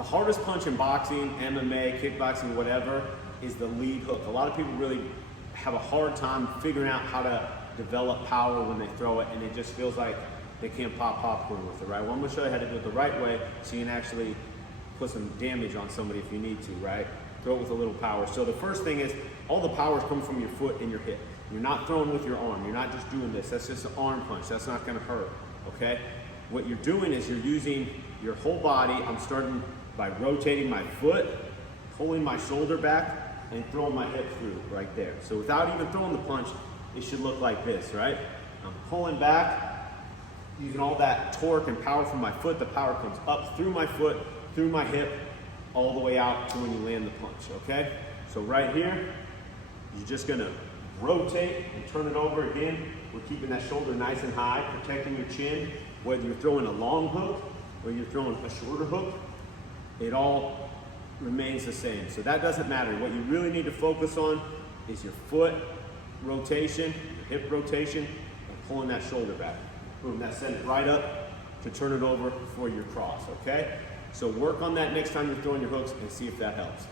The hardest punch in boxing, MMA, kickboxing, whatever, is the lead hook. A lot of people really have a hard time figuring out how to develop power when they throw it, and it just feels like they can't pop popcorn with it, right? Well, I'm gonna show you how to do it the right way so you can actually put some damage on somebody if you need to, right? Throw it with a little power. So the first thing is, all the power is coming from your foot and your hip. You're not throwing with your arm. You're not just doing this. That's just an arm punch. That's not gonna hurt, okay? What you're doing is you're using your whole body. I'm starting by rotating my foot, pulling my shoulder back, and throwing my hip through right there. So without even throwing the punch, it should look like this, right? I'm pulling back, using all that torque and power from my foot. The power comes up through my foot, through my hip, all the way out to when you land the punch, okay? So right here, you're just gonna rotate and turn it over again. We're keeping that shoulder nice and high, protecting your chin. Whether you're throwing a long hook or you're throwing a shorter hook, it all remains the same. So that doesn't matter. What you really need to focus on is your foot rotation, your hip rotation, and pulling that shoulder back. Boom, that sends it right up to turn it over for your cross, okay? So work on that next time you're throwing your hooks and see if that helps.